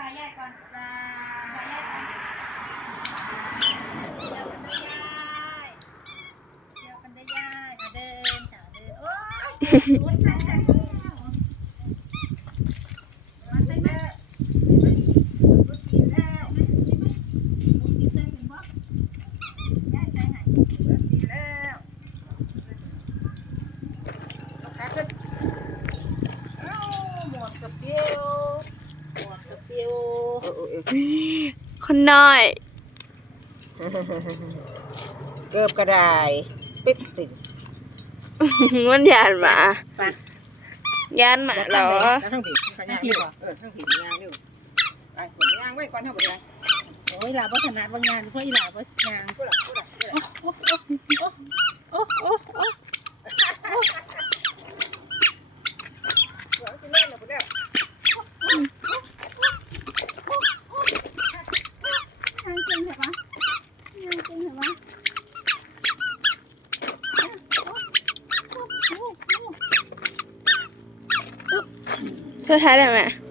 ปลาแยก่อนปาปลายก่อนเดี๋ยวมันได้ย่ายเดี๋ยวมันได้ย่ายเอาเดินเอาเดินโอ๊ย คนน้อย เกือบกระไดปิดปิดมันยานหมาย่านหมาเหรอแล้วทั้งผิดขยางอยู่เออทั้งผิดยางอยู่ไปขนยางไว้ก่อนเท่าไหร่โอ้ยหลาบ่ถนัดบางงานเพราะอีหลาบ่งานกูหลับกูหลับกูหลับโอ้โอ้โอ้โอ้โอ้จะเล่นหรอกูเนี่ย ยังจริงเหรอวะยังจริงเหรอวะ สุดท้ายได้ไหม